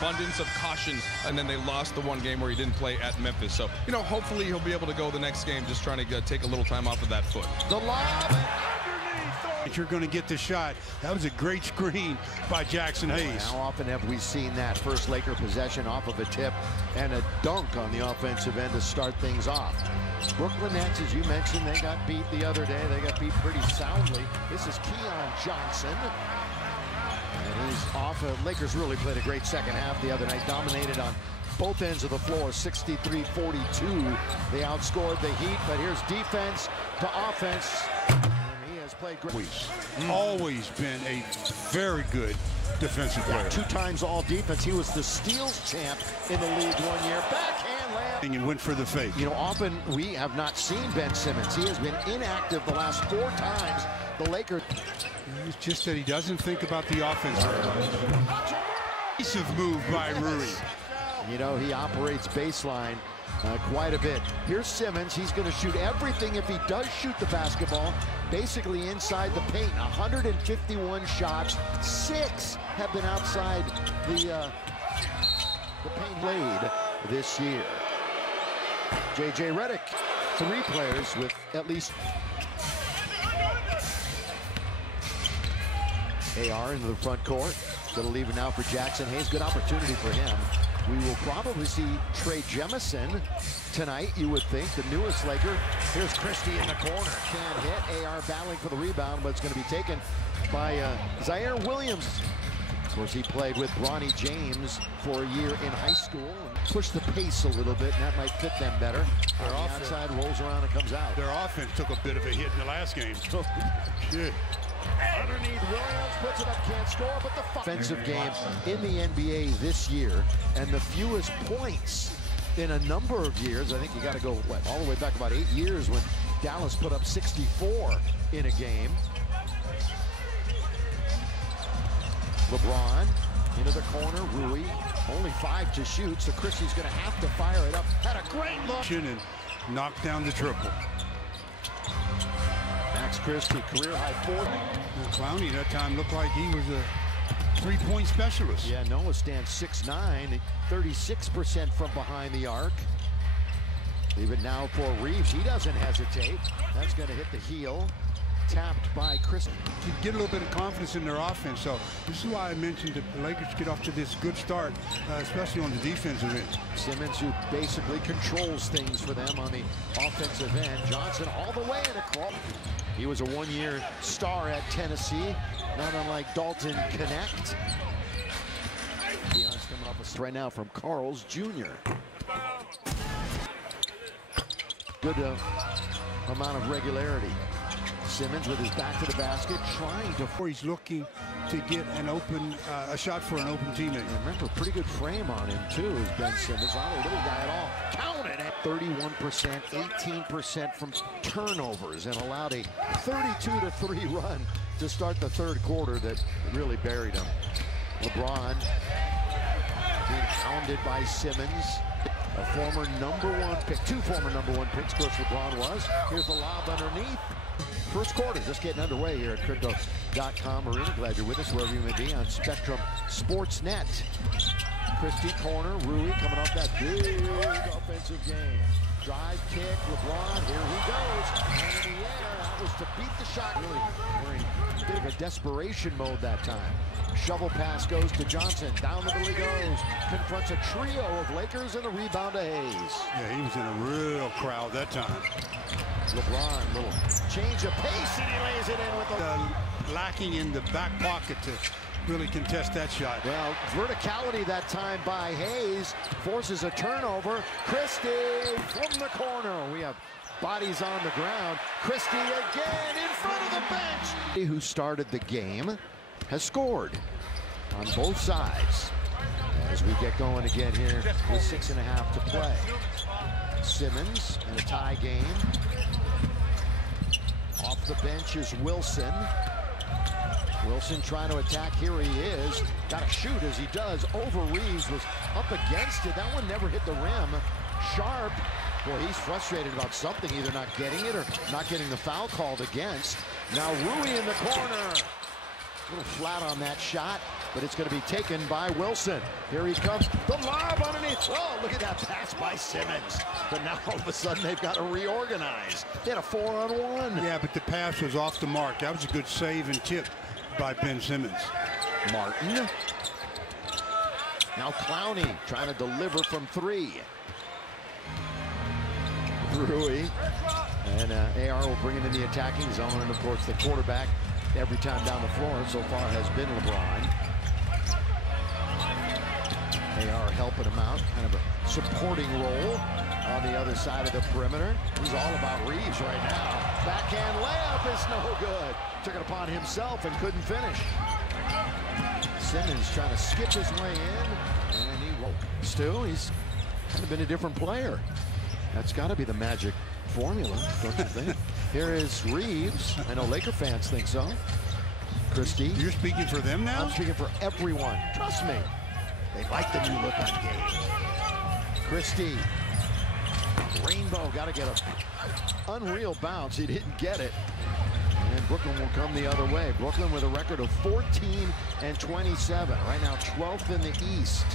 abundance of caution, and then they lost the one game where he didn't play at Memphis. So, you know, hopefully he'll be able to go the next game just trying to take a little time off of that foot. The lob. If you're going to get the shot, that was a great screen by Jackson Hayes. How often have we seen that first Laker possession off of a tip and a dunk on the offensive end to start things off? Brooklyn Nets, as you mentioned, they got beat the other day. They got beat pretty soundly. This is Keon Johnson. And he's off. Lakers really played a great second half the other night, dominated on both ends of the floor, 63-42. They outscored the Heat, but here's defense to offense. Played great. Always been a very good defensive player. 2 times all defense. He was the steals champ in the league one year. Backhand layup. And went for the fake. You know, often we have not seen Ben Simmons. He has been inactive the last 4 times. The Lakers. It's just that he doesn't think about the offense very much. Decisive move by Rui. You know, he operates baseline quite a bit. Here's Simmons. He's going to shoot everything if he does shoot the basketball. Basically inside the paint. 151 shots. 6 have been outside the paint played this year. J.J. Redick. 3 players with at least AR into the front court. Going to leave it now for Jackson Hayes. Good opportunity for him. We will probably see Trey Jemison tonight, you would think, the newest Laker. Here's Christie in the corner. Can't hit. AR battling for the rebound, but it's going to be taken by Zaire Williams. Of course, he played with Bronny James for a year in high school. And pushed the pace a little bit, and that might fit them better. Their On the outside, rolls around and comes out. Their offense took a bit of a hit in the last game. Shit. Underneath, Williams puts it up, can't score, but the offensive game in the NBA this year, and the fewest points in a number of years. I think you got to go, what, all the way back about 8 years when Dallas put up 64 in a game. LeBron into the corner, Rui, only 5 to shoot, so Christie's going to have to fire it up. Had a great look. And knocked down the triple. Max Christie, career high 40. Clowney that time looked like he was a 3-point specialist. Yeah, Noah stands 6'9", 36% from behind the arc. Leave it now for Reeves. He doesn't hesitate. That's going to hit the heel. Tapped by Christie. To get a little bit of confidence in their offense. So this is why I mentioned that the Lakers get off to this good start, especially on the defensive end. Simmons, who basically controls things for them on the offensive end. Johnson all the way in a crawl. He was a one-year star at Tennessee, not unlike Dalton Connect. Deion's coming off a right now from Carls Jr. Good amount of regularity. Simmons with his back to the basket, trying to. He's looking to get an open, a shot for an open teammate. And remember, pretty good frame on him too, is Ben Simmons. Not a little guy at all. Counted at 31%, 18% from turnovers, and allowed a 32-3 run to start the third quarter that really buried him. LeBron being hounded by Simmons. A former #1 pick, 2 former #1 picks, of course LeBron was. Here's the lob underneath. First quarter just getting underway here at Crypto.com Arena. Glad you're with us wherever you may be on Spectrum Sportsnet. Christie corner, Rui coming off that big offensive game. Drive kick, LeBron, here he goes. And in the air, that was to beat the shot. Really, we're in a bit of a desperation mode that time. Shovel pass goes to Johnson. Down the middle he goes. Confronts a trio of Lakers and a rebound to Hayes. Yeah, he was in a real crowd that time. LeBron, little change of pace, and he lays it in with the... lacking in the back pocket to really contest that shot. Well, verticality that time by Hayes forces a turnover. Christie from the corner. We have bodies on the ground. Christie again in front of the bench. Who started the game has scored on both sides. As we get going again here with 6.5 to play. Simmons in a tie game. Off the bench is Wilson. Wilson trying to attack. Here he is. Got to shoot as he does. Over Reeves, was up against it. That one never hit the rim. Sharp. Boy, he's frustrated about something, either not getting it or not getting the foul called against. Now Rui in the corner. A little flat on that shot. but it's going to be taken by Wilson. Here he comes. The lob underneath. Oh, look at that pass by Simmons. But now all of a sudden they've got to reorganize. They had a 4-on-1. Yeah, but the pass was off the mark. That was a good save and tip by Ben Simmons. Martin. Now Clowney trying to deliver from 3. Rui. And AR will bring it in the attacking zone. And, of course, the quarterback every time down the floor so far has been LeBron. AR helping him out. Kind of a supporting role on the other side of the perimeter. He's all about Reeves right now. Backhand layup is no good. Took it upon himself and couldn't finish. Simmons trying to skip his way in. And he won't. Still, he's kind of been a different player. That's got to be the magic formula, don't you think? Here is Reeves. I know Laker fans think so. Christie. You're speaking for them now? I'm speaking for everyone. Trust me. They like the new look on Gabe. Christie. Rainbow got to get a unreal bounce. He didn't get it. And Brooklyn will come the other way. Brooklyn with a record of 14-27. Right now 12th in the East.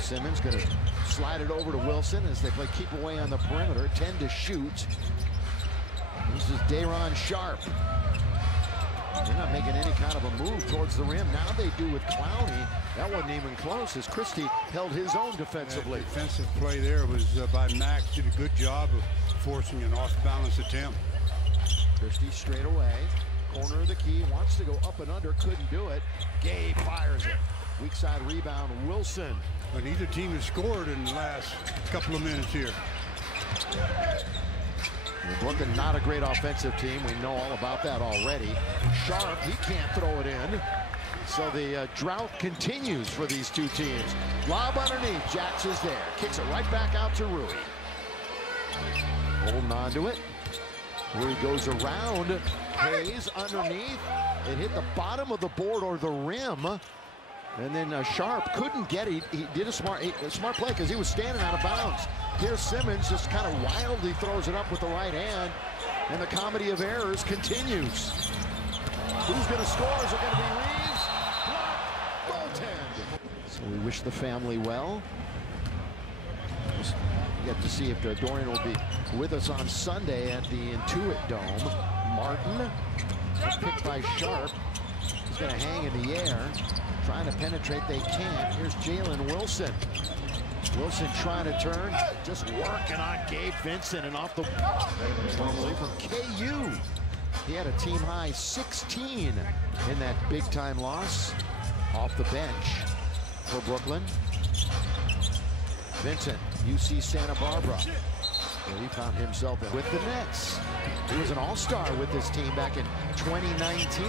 Simmons going to slide it over to Wilson as they play keep away on the perimeter. 10 to shoot. This is Day'Ron Sharpe. They're not making any kind of a move towards the rim. Now they do with Clowney. That wasn't even close as Christie held his own defensively. That defensive play there was by Max. Did a good job of forcing an off-balance attempt. Christie straight away. Corner of the key. Wants to go up and under. Couldn't do it. Gabe fires it. Weak side rebound. Wilson. But neither team has scored in the last couple of minutes here. Brooklyn not a great offensive team. We know all about that already. Sharpe, he can't throw it in. So the drought continues for these two teams. Lob underneath. Jax is there. Kicks it right back out to Rui. Holding on to it. Rui goes around. Hayes underneath. It hit the bottom of the board or the rim. And then Sharpe couldn't get it. He did a smart play because he was standing out of bounds. Here's Simmons just kind of wildly throws it up with the right hand. And the comedy of errors continues. Who's going to score? Is it going to be Reeves? Block. Goaltend. So we wish the family well. Just get to see if Dorian will be with us on Sunday at the Intuit Dome. Martin, picked by Sharpe. He's going to hang in the air. Trying to penetrate, they can't. Here's Jalen Wilson. Wilson trying to turn, just working on Gabe Vincent and off the from KU. He had a team high 16 in that big time loss off the bench for Brooklyn. Vincent, UC Santa Barbara. Well, he found himself with the Nets. He was an all-star with this team back in 2019.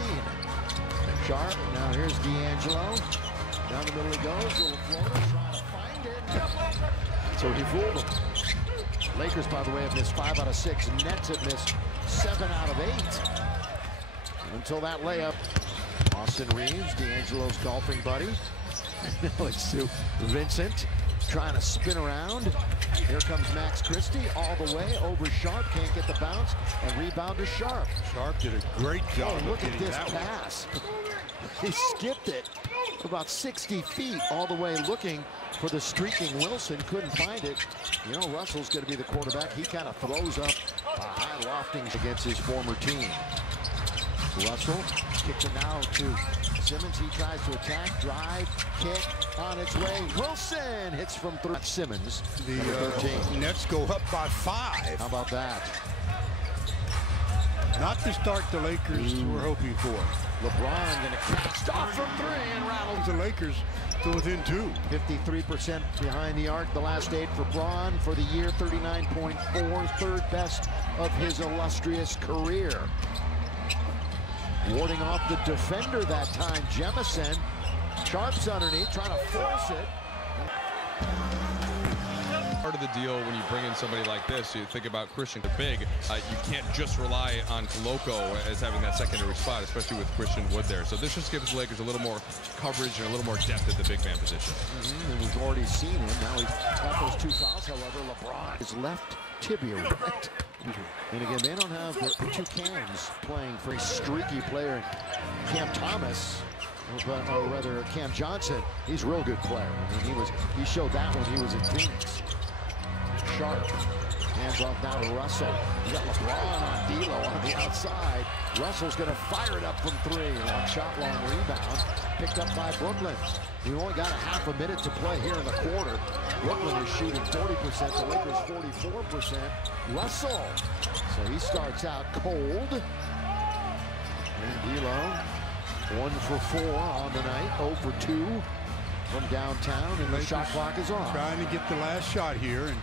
Sharpe, now here's D'Angelo. Down the middle he goes, little Florida trying to find it. So he fooled them. Lakers, by the way, have missed 5 out of 6. Nets have missed 7 out of 8. Until that layup. Austin Reeves, D'Angelo's golfing buddy. Now it's to Vincent, trying to spin around. Here comes Max Christie all the way over Sharpe. Can't get the bounce. And rebound to Sharpe. Sharpe did a great job. Oh, look at this pass. He skipped it about 60 feet all the way looking for the streaking Wilson. Couldn't find it. You know, Russell's going to be the quarterback. He kind of throws up a high lofting against his former team. Russell kicks it now to Simmons. He tries to attack, drive, kick on its way. Wilson hits from 3. Simmons, the Nets go up by 5. How about that? Not the start the Lakers were hoping for. LeBron going to catch off from 3 and rattles the Lakers to within 2. 53% behind the arc the last 8 for Braun for the year. 39.4, third best of his illustrious career. Warding off the defender that time, Jemison. Sharpe's underneath, trying to force it. Part of the deal when you bring in somebody like this, you think about Christian big. You can't just rely on Koloko as having that secondary spot, especially with Christian Wood there. So this just gives the Lakers a little more coverage and a little more depth at the big man position. And we've already seen him. Now he's got those 2 fouls. However, LeBron is left tibia right. And again, they don't have the 2 cans playing for a streaky player. Cam Thomas or rather Cam Johnson, he's a real good player. I mean, he showed that when he was in Phoenix. Sharp. Hands off now to Russell. You got LeBron on D'Lo on the outside. Russell's going to fire it up from three. Long shot, long rebound. Picked up by Brooklyn. We've only got a half a minute to play here in the quarter. Brooklyn is shooting 40%. The Lakers 44%. Russell. So he starts out cold. And D'Lo, 1 for 4 on the night. 0 for 2 from downtown. And the shot clock is on. Trying to get the last shot here and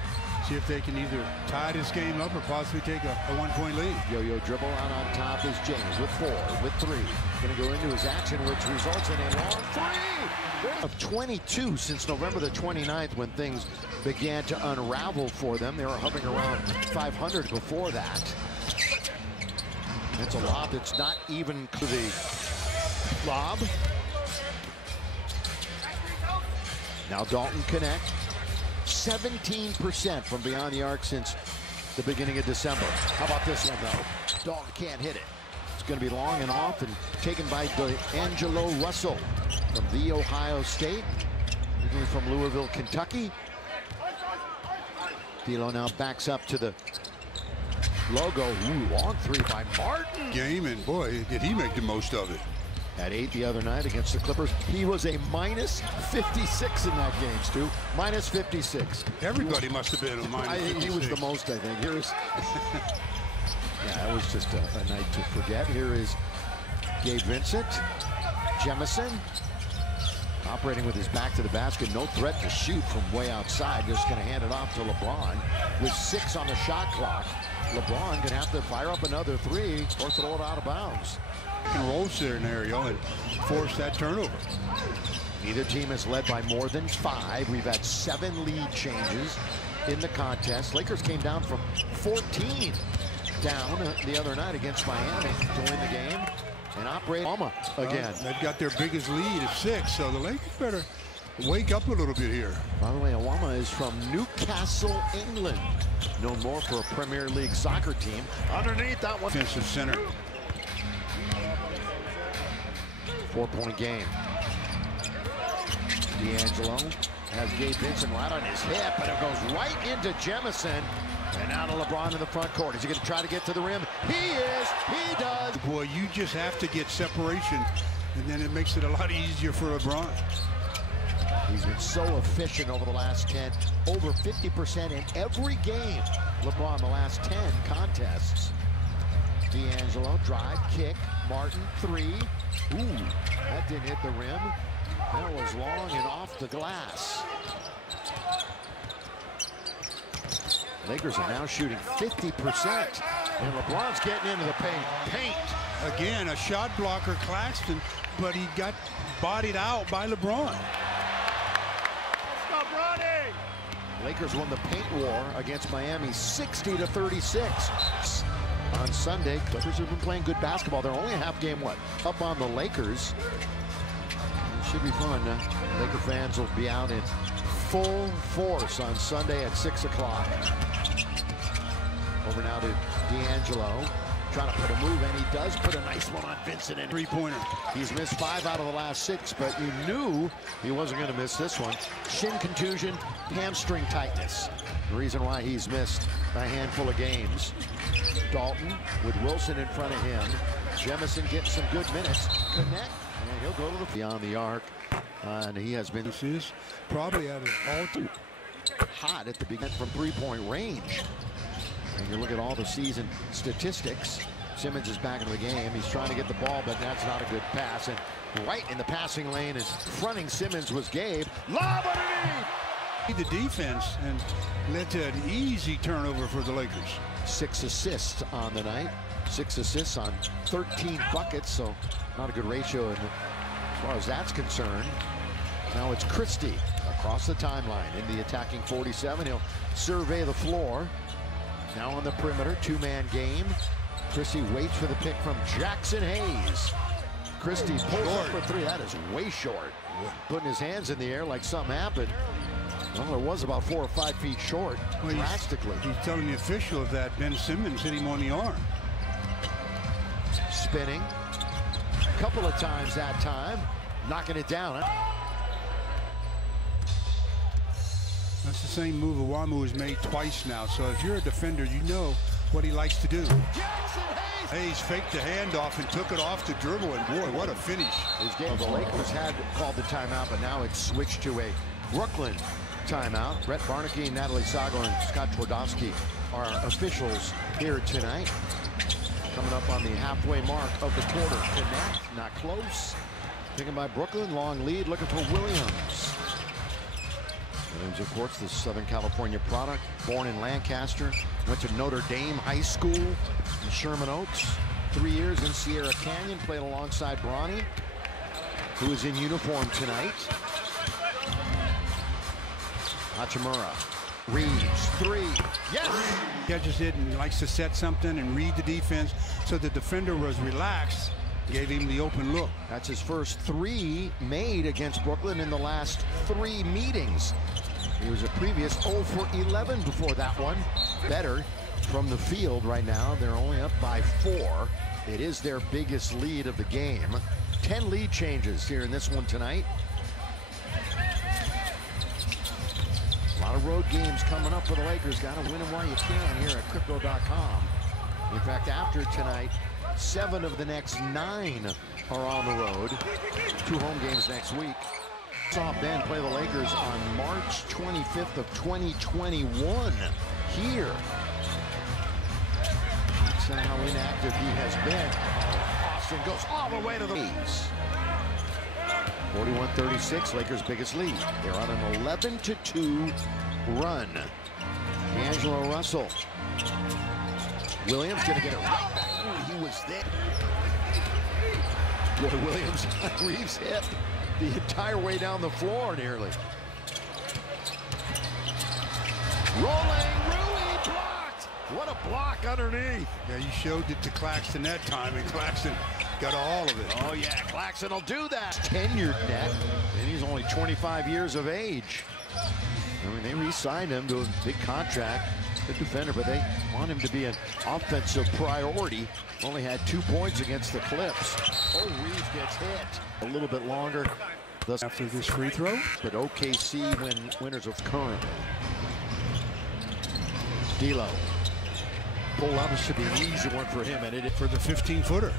see if they can either tie this game up or possibly take a 1-point lead. Yo-yo dribble out on top is James with 4, with 3. Going to go into his action, which results in a long 3. Of 22 since November the 29th when things began to unravel for them. They were hovering around 500 before that. It's a lob that's not even to the lob. Now Dalton connect. 17% from beyond the arc since the beginning of December. How about this one, though? Dalton can't hit it. It's going to be long and off and taken by D'Angelo Russell from The Ohio State. Originally from Louisville, Kentucky. D'Lo now backs up to the logo. Ooh, long 3 by Martin. Game, and boy, did he make the most of it. At 8 the other night against the Clippers. He was a minus 56 in that game, Stu. Minus 56. Everybody must have been a minus 56. He was the most, I think. Here's yeah, it was just a night to forget. Here is Gabe Vincent. Jemison operating with his back to the basket. No threat to shoot from way outside. Just going to hand it off to LeBron with 6 on the shot clock. LeBron going to have to fire up another 3 or throw it out of bounds. And roll scenario and force that turnover. Neither team has led by more than 5. We've had 7 lead changes in the contest. Lakers came down from 14 down the other night against Miami to win the game and operate Oklahoma again. They've got their biggest lead at 6, so the Lakers better wake up a little bit here. By the way, Awama is from Newcastle, England, known more for a Premier League soccer team. Underneath that one. Defensive center. 4-point game. D'Angelo has Gabe Vincent right on his hip, but it goes right into Jemison. And now to LeBron in the front court. Is he going to try to get to the rim? He is. He does. Boy, you just have to get separation, and then it makes it a lot easier for LeBron. He's been so efficient over the last 10. Over 50% in every game. LeBron the last 10 contests. D'Angelo, drive, kick, Martin, 3. Ooh, that didn't hit the rim. That was long and off the glass. Lakers are now shooting 50%. And LeBron's getting into the paint. Again, a shot blocker, Claxton, but he got bodied out by LeBron. Let's go, Bronny! Lakers won the paint war against Miami 60-36. On Sunday, Clippers have been playing good basketball. They're only a half game, up on the Lakers. It should be fun. Laker fans will be out in full force on Sunday at 6 o'clock. Over now to D'Angelo. Trying to put a move, and he does put a nice one on Vincent. And 3-pointer. He's missed 5 out of the last 6, but you knew he wasn't going to miss this one. Shin contusion, hamstring tightness. The reason why he's missed a handful of games. Dalton with Wilson in front of him. Jemison gets some good minutes. Connect, and he'll go to the beyond the arc. And he has been This is probably out of all 2. hot at the beginning from 3-point range. And you look at all the season statistics. Simmons is back into the game. He's trying to get the ball, but that's not a good pass. And right in the passing lane and fronting Simmons was Gabe. Lob underneath! The defense and led to an easy turnover for the Lakers. 6 assists on the night. 6 assists on 13 buckets, so not a good ratio as far as that's concerned. Now it's Christie across the timeline in the attacking 47. He'll survey the floor. Now on the perimeter, 2-man game. Christie waits for the pick from Jackson Hayes. Christie pulls up for 3. That is way short. Putting his hands in the air like something happened. Well, it was about 4 or 5 feet short, well, drastically. He's telling the official that Ben Simmons hit him on the arm. Spinning. A couple of times that time. knocking it down. That's the same move Awamu has made twice now. So if you're a defender, you know what he likes to do. Hayes faked the handoff and took it off the dribble, and boy, what a finish. The Lakers had called the timeout, but now it's switched to a Brooklyn timeout. Brett Barnaky, Natalie Sago, and Scott Twardowski are officials here tonight. Coming up on the halfway mark of the quarter. Connect, not close. Taken by Brooklyn, long lead, looking for Williams. Williams, of course, the Southern California product, born in Lancaster, went to Notre Dame High School in Sherman Oaks. 3 years in Sierra Canyon, played alongside Bronny, who is in uniform tonight. Hachimura, Reeves, three, yes! Catches it and likes to set something and read the defense, so the defender was relaxed, gave him the open look. That's his first three made against Brooklyn in the last 3 meetings. He was a previous 0 for 11 before that one. Better from the field right now. They're only up by 4. It is their biggest lead of the game. 10 lead changes here in this one tonight. A lot of road games coming up for the Lakers. Got to win them while you can here at Crypto.com. In fact, after tonight, 7 of the next 9 are on the road. 2 home games next week. Saw Ben play the Lakers on March 25th of 2021 here. That's how inactive he has been. Austin goes all the way to the knees. 41-36, Lakers' biggest lead. They're on an 11-2 run. D'Angelo Russell. Williams gonna get it right back. Ooh, he was there. Boy, Williams on Reeves' hip the entire way down the floor nearly. Rolling, Rui blocked. What a block underneath. Yeah, you showed it to Claxton that time, and Claxton got all of it. Oh yeah, Claxton will do that. Tenured net, and he's only 25 years of age. I mean, they re-signed him to a big contract. Good defender, but they want him to be an offensive priority. Only had 2 points against the Clips. Oh, Reeves gets hit. A little bit longer. Thus After this free throw. But OKC winners of current. D'Lo. Pull-up should be an easy one for him, and it For the 15-footer.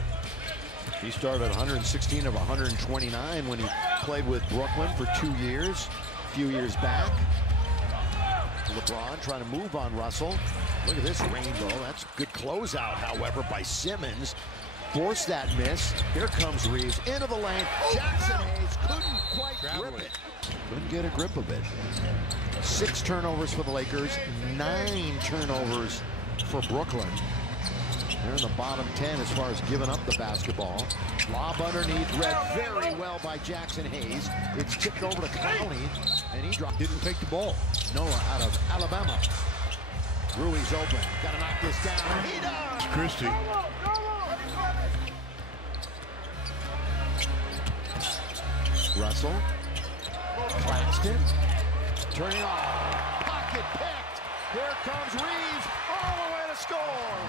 He started 116 of 129 when he played with Brooklyn for 2 years. A few years back. LeBron trying to move on Russell. Look at this rainbow. That's a good closeout, however, by Simmons. Force that miss. Here comes Reeves into the lane. Jackson Hayes couldn't quite grip it. Couldn't get a grip of it. 6 turnovers for the Lakers. 9 turnovers for Brooklyn. They're in the bottom 10 as far as giving up the basketball. Lob underneath, read very well by Jackson Hayes. It's tipped over to Clowney, and he dropped. Didn't take the ball. Noah out of Alabama. Rui's open. Got to knock this down. He does. Christie. Russell. Claxton. Turning off. Pocket picked. Here comes Reeves. All the way to score.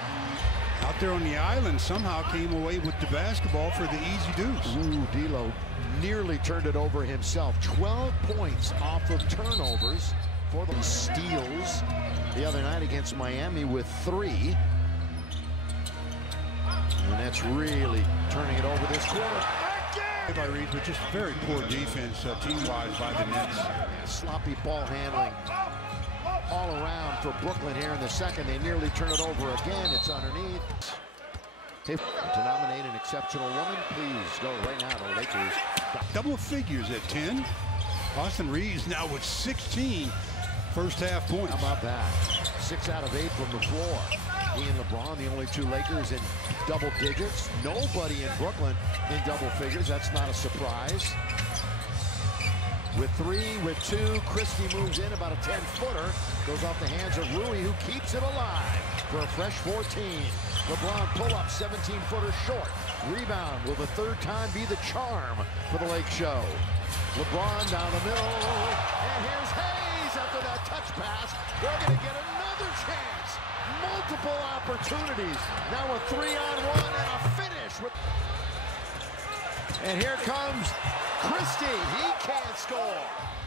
Out there on the island, somehow came away with the basketball for the easy deuce. Ooh, D'Lo nearly turned it over himself. 12 points off of turnovers for the steals the other night against Miami with 3. And that's really turning it over this quarter. By Reeves, but just very poor defense team-wise by the Nets. Sloppy ball handling all around for Brooklyn here in the second. They nearly turn it over again. It's underneath. Hey, to nominate an exceptional woman, please go right now to Lakers. Double figures at 10. Austin Reeves now with 16 first-half points. How about that? 6 out of 8 from the floor. He and LeBron, the only 2 Lakers in double digits. Nobody in Brooklyn in double figures. That's not a surprise. With 3, with 2, Christie moves in about a 10-footer. Goes off the hands of Rui, who keeps it alive for a fresh 14. LeBron pull-up, 17-footer short. Rebound. Will the third time be the charm for the Lake Show? LeBron down the middle. And here's Hayes after that touch pass. They're going to get another chance. Multiple opportunities. Now a 3-on-1 and a finish. And here comes Christie, he can't score.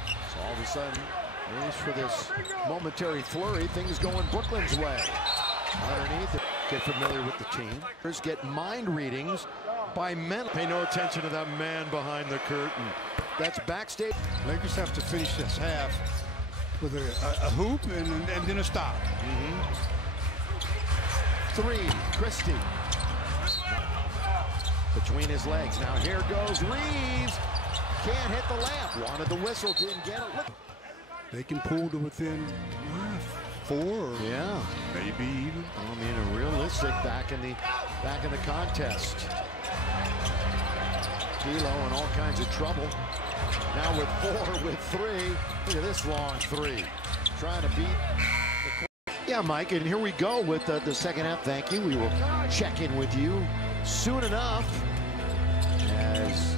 So all of a sudden, at least for this momentary flurry, things going Brooklyn's way. Underneath it, get familiar with the team. Get mind readings by men. Pay no attention to that man behind the curtain. That's backstage. Lakers have to finish this half with a hoop and then a stop. Three, Christie. Between his legs. Now here goes Reeves. Can't hit the lamp. Wanted the whistle, didn't get it. Look. They can pull to within 4 or maybe even. I mean, a realistic back in the contest. Kilo in all kinds of trouble. Now with 4, with 3. Look at this long 3. Trying to beat the... Yeah, Mike, and here we go with the second half. Thank you. We will check in with you soon enough as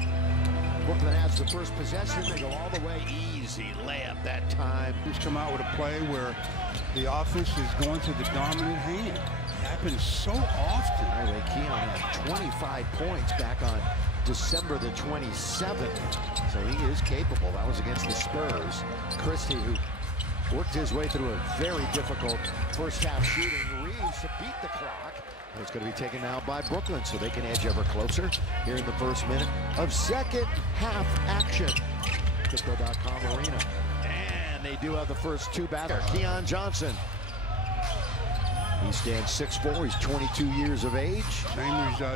Brooklyn has the first possession. They go all the way. Easy layup that time. Just come out with a play where the offense is going to the dominant hand. It happens so often. Anyway, Keon had 25 points back on December the 27th. So he is capable. That was against the Spurs. Christie, who worked his way through a very difficult first half shooting. Reeves to beat the clock. And it's going to be taken now by Brooklyn, so they can edge ever closer here in the first minute of second half action. Crypto.com Arena. And they do have the first 2 baskets. Keon Johnson. He stands 6'4". He's 22 years of age.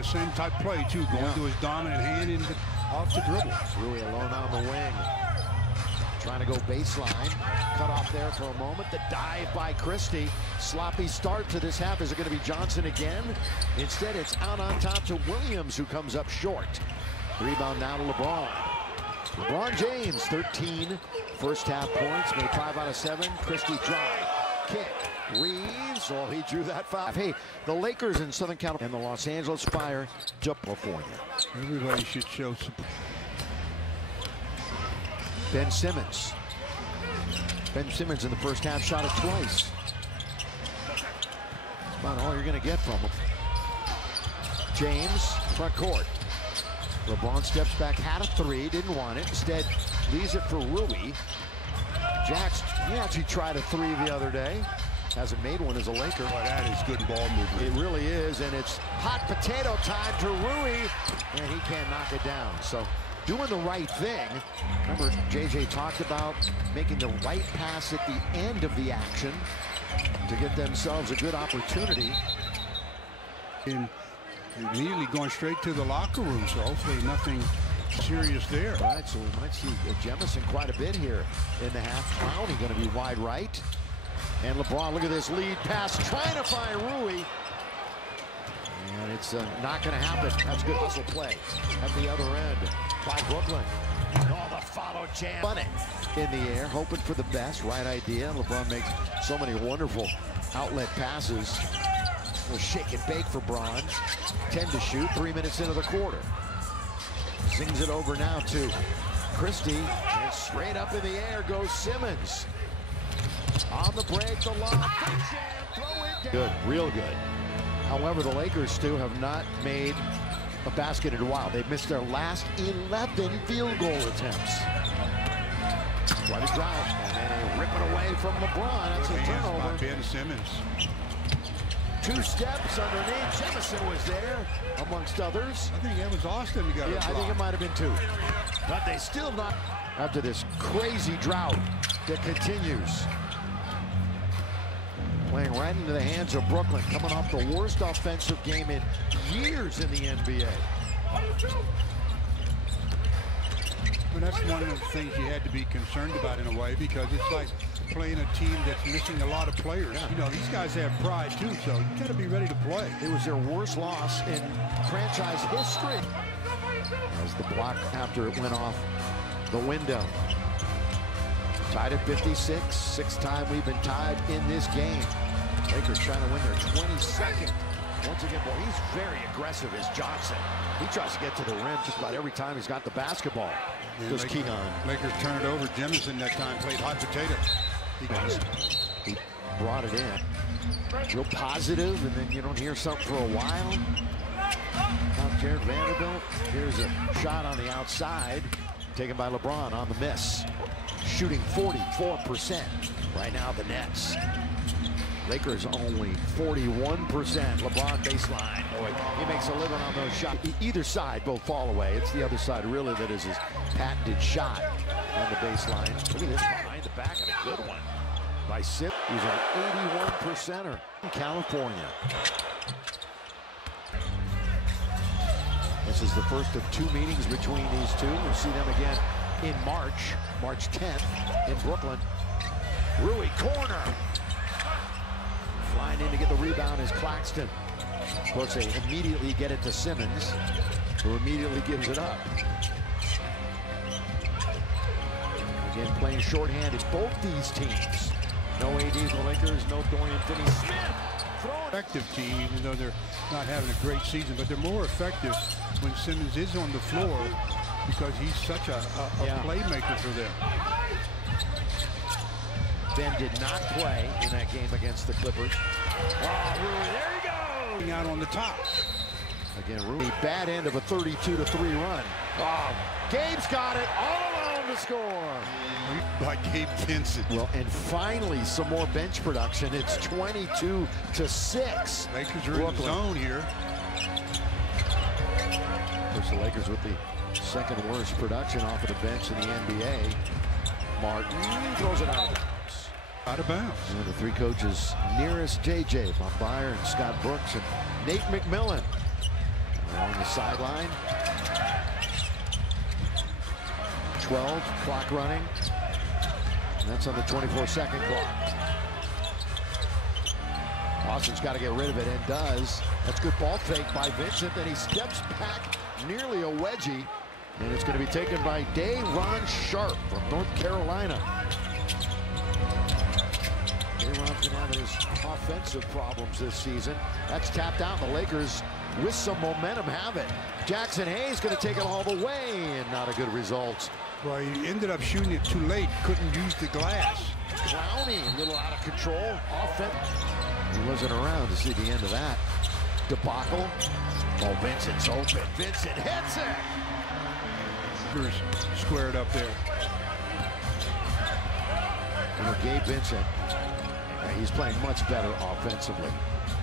Same type play, too, going to his dominant hand off the dribble. Rui alone on the wing. Trying to go baseline. Cut off there for a moment. The dive by Christie. Sloppy start to this half. Is it going to be Johnson again? Instead, it's out on top to Williams, who comes up short. Rebound now to LeBron. LeBron James, 13 first half points. Made 5 out of 7. Christie dry. Kick. Reeves. Oh, he drew that foul. Hey, the Lakers in Southern California and the Los Angeles Fire to California. Everybody should show support. Ben Simmons. Ben Simmons in the first half shot it twice. That's about all you're going to get from him. James, front court. LeBron steps back, had a 3, didn't want it. Instead, leaves it for Rui. Jackson, he actually tried a 3 the other day. Hasn't made one as a Laker. Boy, that is good ball movement. It really is, and it's hot potato time to Rui, and he can't knock it down. So, doing the right thing. Remember, JJ talked about making the right pass at the end of the action to get themselves a good opportunity. And immediately going straight to the locker room, so hopefully nothing serious there. All right, so we might see Jemison quite a bit here in the half. Clowney going to be wide right. And LeBron, look at this lead pass, trying to find Rui. And it's not going to happen. That's good hustle play at the other end by Brooklyn. Oh, the follow jam. Spun it in the air, hoping for the best. Right idea. LeBron makes so many wonderful outlet passes. We'll shake and bake for Bron. 10 to shoot, 3 minutes into the quarter. Sings it over now to Christie. And straight up in the air goes Simmons. On the break, the lob. Throw it down. Good, real good. However, the Lakers, Stu, have not made a basket in a while. They've missed their last 11 field goal attempts. What a drought. And then they rip it away from LeBron. That's a turnover. By Ben Simmons. 2 steps underneath. Jemison was there, amongst others. I think that was Austin who got it. Yeah, I think it might have been 2. But they still not. After this crazy drought that continues. Playing right into the hands of Brooklyn, coming off the worst offensive game in years in the NBA. Well, that's one of the things you had to be concerned about in a way, because it's like playing a team that's missing a lot of players. Yeah. You know, these guys have pride too, so you got to be ready to play. It was their worst loss in franchise history. As the block after it went off the window. Tied at 56, 6th time we've been tied in this game. Lakers trying to win their 22nd. Once again, boy, he's very aggressive as Johnson. He tries to get to the rim just about every time he's got the basketball. Goes Keon. Lakers turn it over. Jemison that time played hot potato. He brought it in. Real positive, and then you don't hear something for a while. Now Jared Vanderbilt. Here's a shot on the outside. taken by LeBron on the miss. Shooting 44%. Right now, the Nets. Lakers only 41%. LeBron baseline. Boy, he makes a living on those shots. Either side both fall away. It's the other side really that is his patented shot on the baseline. Look at this behind the back and a good one by Sim. He's an 81%er in California. This is the first of 2 meetings between these two. We'll see them again in March 10th in Brooklyn. Rui, corner. Flying in to get the rebound is Claxton. Of course, they immediately get it to Simmons, who immediately gives it up. Again, playing shorthanded, both these teams. No AD for the Lakers, no Dorian Finney-Smith. Effective team, even though they're not having a great season, but they're more effective when Simmons is on the floor because he's such a playmaker for them. Ben did not play in that game against the Clippers. Oh, Rui, there you go! Out on the top. Again, Rui, bad end of a 32-3 run. Oh, Gabe's got it all alone to score. By Gabe Vincent. Well, and finally some more bench production. It's 22-6. Lakers are in the zone here. Of course, the Lakers with the second worst production off of the bench in the NBA. Martin throws it out of bounds. Out of bounds. One of the 3 coaches nearest JJ, Bob Byer and Scott Brooks and Nate McMillan along the sideline. 12, clock running. And that's on the 24-second clock. Austin's got to get rid of it and does. That's good ball fake by Vincent. Then he steps back nearly a wedgie. And it's going to be taken by Day'Ron Sharpe from North Carolina. Day'Ron's going to have his offensive problems this season. That's tapped out. The Lakers, with some momentum, have it. Jackson Hayes going to take it all the way, and not a good result. Well, he ended up shooting it too late. Couldn't use the glass. Clowney, a little out of control. Offense. He wasn't around to see the end of that debacle. Oh, Vincent's open. Vincent hits it. Squared up there. You know, Gabe Vincent, he's playing much better offensively.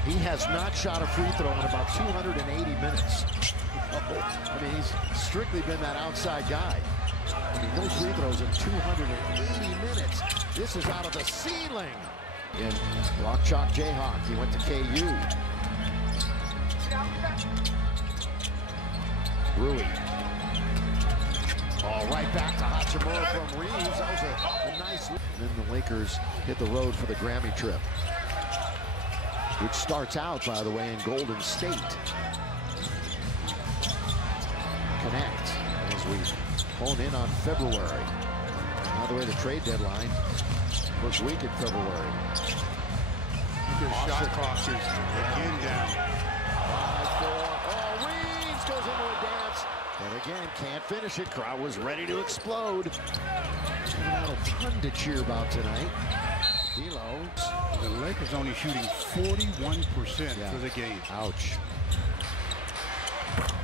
He has not shot a free throw in about 280 minutes. I mean, he's strictly been that outside guy. I mean, no free throws in 280 minutes. This is out of the ceiling. And Rock Chalk Jayhawk, he went to KU. Rui. Oh, right back to Hachimura from Reeves. That was a nice. And then the Lakers hit the road for the Grammy trip, which starts out, by the way, in Golden State. Connect as we hone in on February. By the way, the trade deadline, first week in February. Shot clock is again down. 5-4. Oh, Reeves goes into a dance. But again, can't finish it. Crowd was ready to explode. Not a ton to cheer about tonight. D'Lo. The Lakers only shooting 41% for the game. Ouch.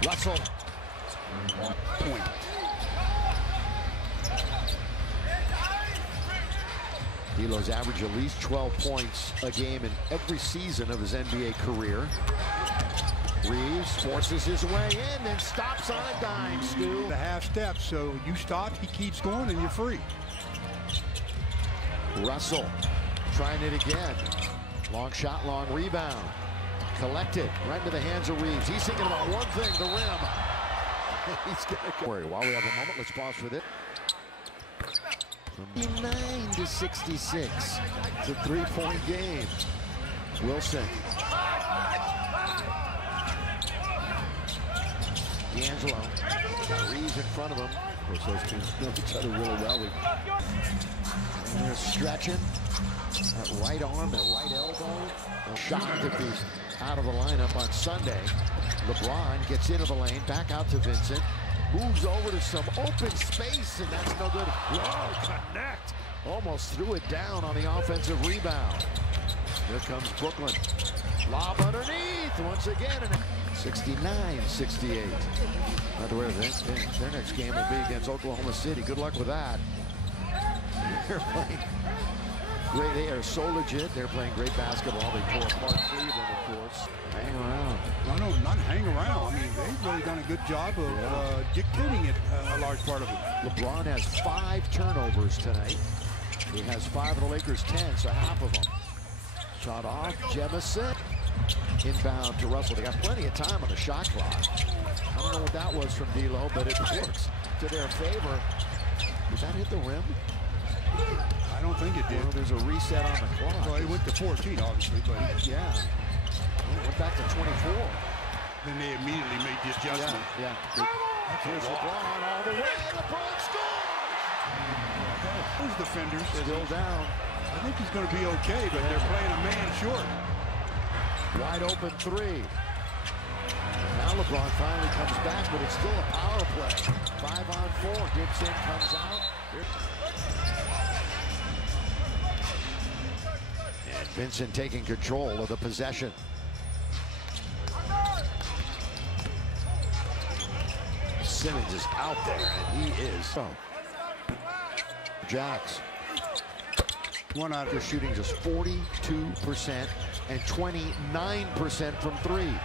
Russell. 1 point. D'Lo's averaged at least 12 points a game in every season of his NBA career. Reeves forces his way in, then stops on a dime, Stu. The half step, so you stop, he keeps going, and you're free. Russell trying it again. Long shot, long rebound. Collected right into the hands of Reeves. He's thinking about one thing, the rim. He's gonna go. While we have a moment, let's pause for this. From 59 to 66. It's a 3-point game. Wilson. D'Angelo. Got Reeves in front of him. Of course, those two know each other really well. And they're stretching. That right arm, that right elbow. Shocked if he's out of the lineup on Sunday. LeBron gets into the lane, back out to Vincent. Moves over to some open space, and that's no good. Whoa, connect. Almost threw it down on the offensive rebound. Here comes Brooklyn. Lob underneath once again. And 69-68. By the way, their next game will be against Oklahoma City. Good luck with that. They're playing great. They are so legit. They're playing great basketball. They tore apart Cleveland, of course. Hang around. No, not hang around. I mean, they've really done a good job of dictating it, a large part of it. LeBron has 5 turnovers tonight. He has 5 of the Lakers' 10, so half of them. Shot off, Jemison. Inbound to Russell. They got plenty of time on the shot clock. I don't know what that was from D'Lo, but it works to their favor. Did that hit the rim? I don't think it did. Well, there's a reset on the clock. Well, it went to 14, obviously, but yeah. It went back to 24. Then they immediately made the adjustment. Yeah. Here's LeBron all the way. LeBron scores! Those defenders. Still down. I think he's going to be okay, but they're playing a man short. Wide open 3. Now LeBron finally comes back, but it's still a power play. 5-on-4. Gibson comes out. And Vincent taking control of the possession. Simmons is out there, and he is. Jacks. One out of They're shooting just 42% and 29% from 3.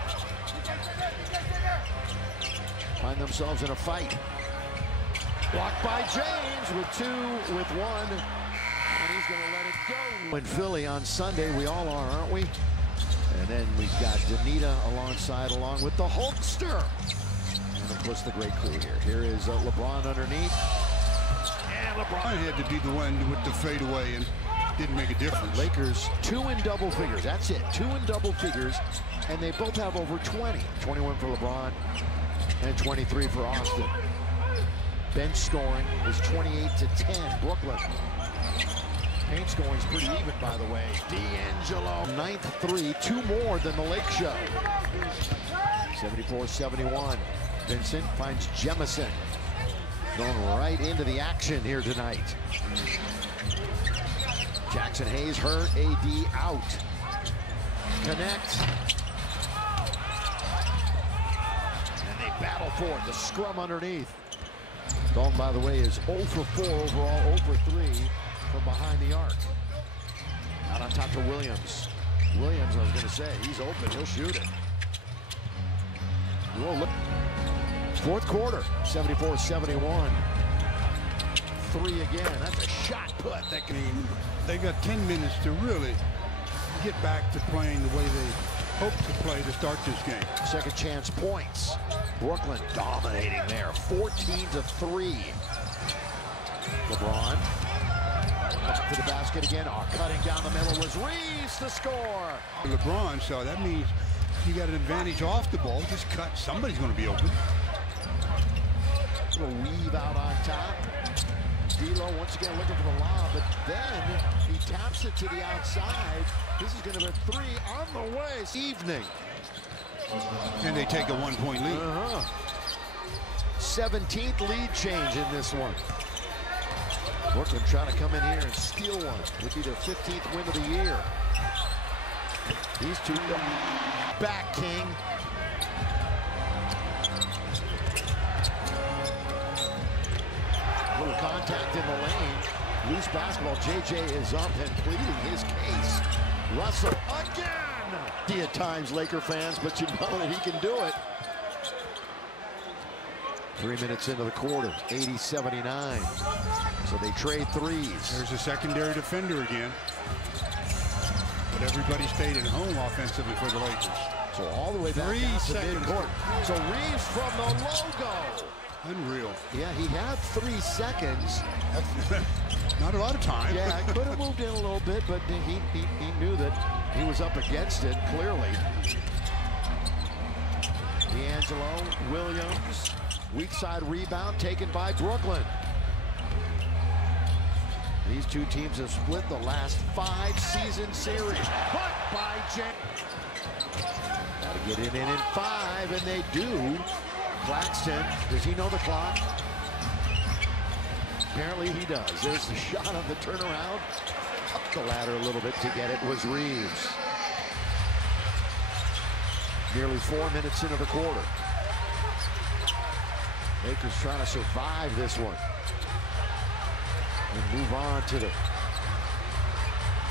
Find themselves in a fight. Blocked by James with 2, with 1. And he's going to let it go. In Philly on Sunday, we all are, aren't we? And then we've got Danita alongside, along with the Hulkster. And of course, the great crew here. Here is LeBron underneath. And LeBron had to be the one with the fadeaway and didn't make a difference. Lakers 2 in double figures. That's it. 2 in double figures. And they both have over 20. 21 for LeBron and 23 for Austin. Bench scoring is 28-10. Brooklyn. Paint scoring is pretty even, by the way. D'Angelo. 9th 3. 2 more than the Lake Show. 74-71. Vincent finds Jemison. Going right into the action here tonight. Jackson Hayes hurt, AD out. Connect. And they battle for it. The scrum underneath. Dalton, by the way, is 0 for 4 overall, 0 for 3 from behind the arc. Out on top to Williams. Williams, I was going to say, he's open. He'll shoot it. Whoa, look. 4th quarter, 74-71. 3 again. That's a shot put. They got 10 minutes to really get back to playing the way they hope to play to start this game. Second chance points. Brooklyn dominating there, 14-3. LeBron up to the basket again. Oh, cutting down the middle was Reeves to score. LeBron, so that means you got an advantage off the ball. Just cut. Somebody's going to be open. Little weave out on top. D'Lo once again looking for the lob, but then he taps it to the outside. This is going to be a 3 on the way. Evening. And they take a 1-point lead. 17th lead change in this one. Brooklyn trying to come in here and steal one. Would be their 15th win of the year. These two back, King. Little contact in the lane. Loose basketball. JJ is up and pleading his case. Russell again. At times, Laker fans, but you know that he can do it. 3 minutes into the quarter, 80-79. So they trade threes. There's a secondary defender again. But everybody stayed at home offensively for the Lakers. So all the way back down to midcourt. So Reeves from the logo. Unreal. Yeah, he had 3 seconds. Not a lot of time. Yeah, I could have moved in a little bit, but he knew that he was up against it, clearly. D'Angelo, Williams, weak side rebound taken by Brooklyn. These two teams have split the last 5-season series. But by James. Got to get it in 5, and they do. Claxton, does he know the clock? Apparently he does. There's the shot on the turnaround. Up the ladder a little bit to get it was Reeves. Nearly 4 minutes into the quarter. Lakers trying to survive this one and move on to the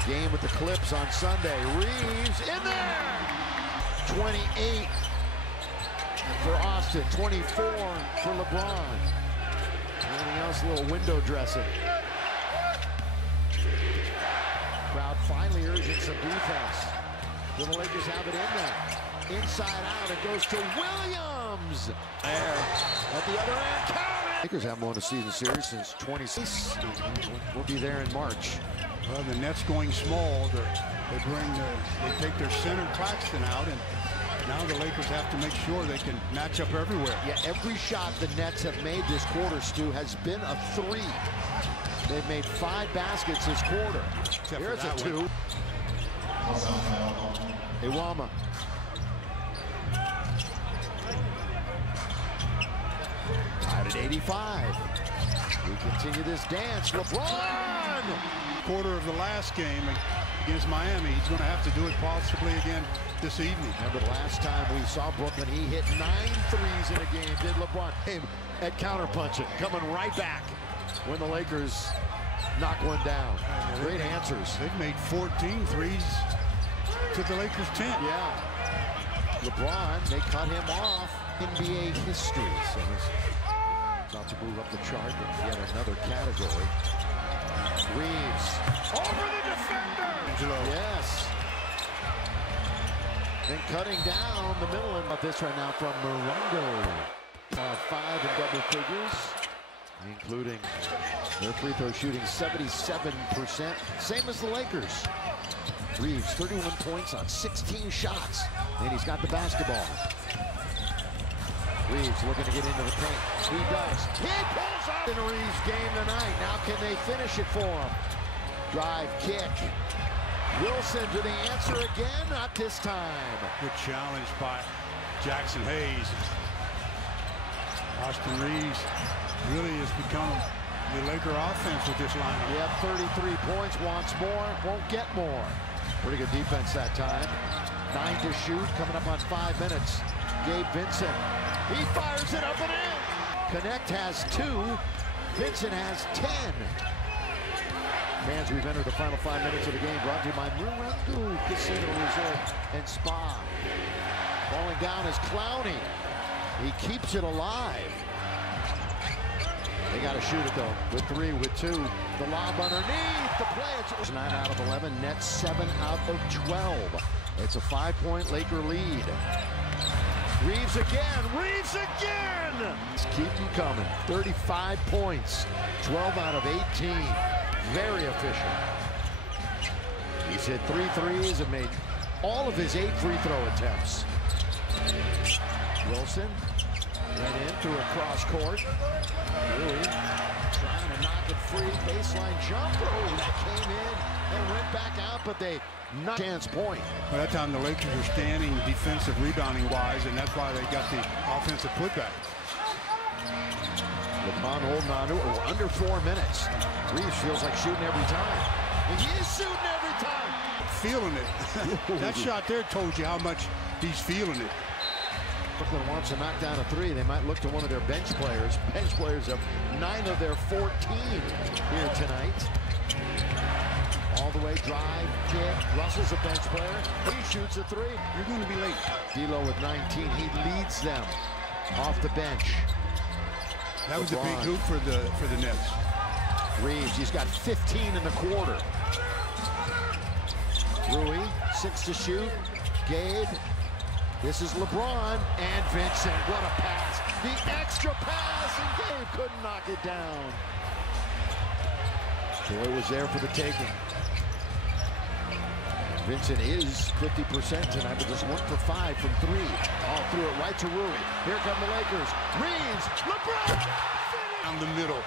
game with the Clips on Sunday. Reeves in there! 28 for Austin, 24 for LeBron. Anything else? A little window dressing. Crowd finally urging some defense. Will the Lakers have it in there? Inside out, it goes to Williams. There, at the other end, count it! Lakers haven't won a season series since 26. We'll be there in March. Well, the Nets going small. They take their center Claxton out, and now the Lakers have to make sure they can match up everywhere. Yeah, every shot the Nets have made this quarter, Stu, has been a 3. They've made 5 baskets this quarter. Except Here's a 2. Iwama. Tied at 85. We continue this dance. LeBron! Quarter of the last game against Miami. He's going to have to do it possibly again this evening. Remember the last time we saw Brooklyn, he hit 9 threes in a game. Did LeBron him at counterpunching, coming right back when the Lakers knock one down. Great answers. They've made 14 threes to the Lakers 10. Yeah. LeBron, they cut him off. NBA history. So he's about to move up the chart in yet another category. Reeves. Over the defender! Angelo. Yes. Then cutting down the middle. And about this right now from Morongo. 5 in double figures, including their free throw shooting 77%. Same as the Lakers. Reeves, 31 points on 16 shots. And he's got the basketball. Reeves looking to get into the paint. He does. He pulls up in Reeves' game tonight. Now can they finish it for him? Drive, kick. Wilson to the answer again. Not this time. Good challenge by Jackson Hayes. Austin Reeves really has become the Laker offense with this lineup. Yep, 33 points, wants more, won't get more. Pretty good defense that time. 9 to shoot, coming up on 5 minutes. Gabe Vincent, he fires it up and in. Connect has 2, Vincent has 10. Fans, we've entered the final 5 minutes of the game, brought to you by Morongo Casino Resort and Spa. Falling down is Clowney. He keeps it alive. They got to shoot it though. With 3, with 2. The lob underneath. The play. It's 9 out of 11. Nets 7 out of 12. It's a 5-point Laker lead. Reeves again. Reeves again. Let's keep them coming. 35 points. 12 out of 18. Very efficient. He's hit 3 threes and made all of his 8 free throw attempts. Wilson went in through a cross court. Really trying to knock it free. Baseline jumper. Oh, that came in and went back out, but they not chance point. Well, that time the Lakers were standing defensive rebounding wise, and that's why they got the offensive putback. LeBron holding on to it. We're under 4 minutes. Reeves feels like shooting every time. And he is shooting every time. Feeling it. That shot there told you how much he's feeling it. Brooklyn wants to knock down a 3. They might look to one of their bench players. Bench players have 9 of their 14 here tonight. All the way, drive, kick. Russell's a bench player. He shoots a 3. You're going to be late. D'Lo with 19. He leads them off the bench. That was LeBron. A big hoop for the Nets. Reeves, he's got 15 in the quarter. Rui, 6 to shoot. Gabe. This is LeBron and Vincent. What a pass. The extra pass, and Gabe couldn't knock it down. Boy was there for the taking. Vincent is 50% tonight, but just 1 for 5 from 3. All threw it right to Rui. Here come the Lakers. Reeves, LeBron! Down the middle.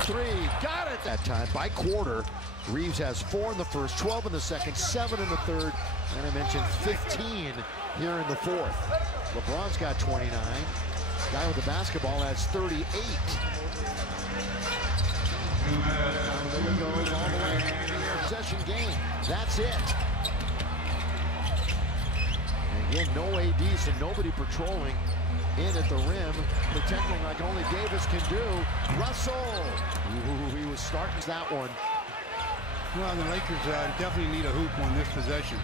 3, got it that time by quarter. Reeves has 4 in the first, 12 in the second, 7 in the third, and I mentioned 15 here in the fourth. LeBron's got 29. Guy with the basketball has 38. There goes all the way in their possession game. That's it. And again, no ADs and nobody patrolling in at the rim, protecting like only Davis can do. Russell. Ooh, he was starting that one. Well, the Lakers definitely need a hoop on this possession.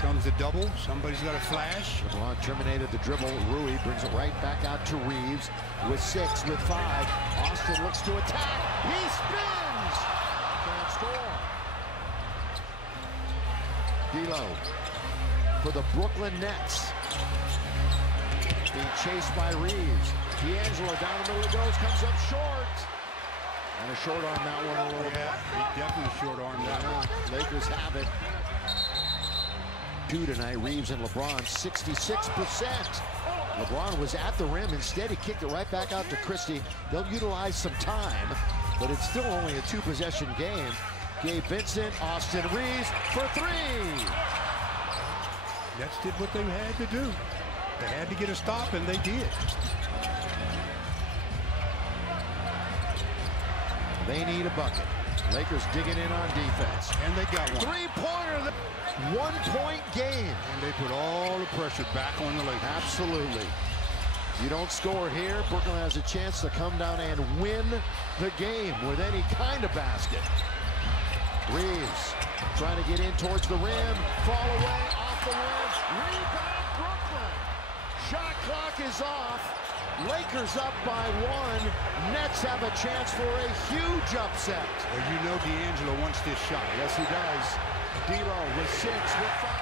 Comes the double. Somebody's got a flash. LeBron terminated the dribble. Rui brings it right back out to Reeves with 6, with 5. Austin looks to attack. He spins. Can't score. D'Lo for the Brooklyn Nets. Being chased by Reeves. D'Angelo down the middle he goes, comes up short. And a short arm that one a little bit. He definitely short armed that one. Lakers have it. 2 tonight, Reeves and LeBron, 66%. LeBron was at the rim. Instead, he kicked it right back out to Christie. They'll utilize some time, but it's still only a 2-possession game. Gabe Vincent, Austin Reeves for 3. Nets did what they had to do. They had to get a stop, and they did. They need a bucket. Lakers digging in on defense. And they got one. 3-pointer. 1-point game. And they put all the pressure back on the Lakers. Absolutely. You don't score here, Brooklyn has a chance to come down and win the game with any kind of basket. Reeves trying to get in towards the rim. Fall away off the rim. Rebound Brooklyn. Shot clock is off. Lakers up by 1. Nets have a chance for a huge upset. Well, you know D'Angelo wants this shot. Yes, he does. D'Lo with 6, with 5.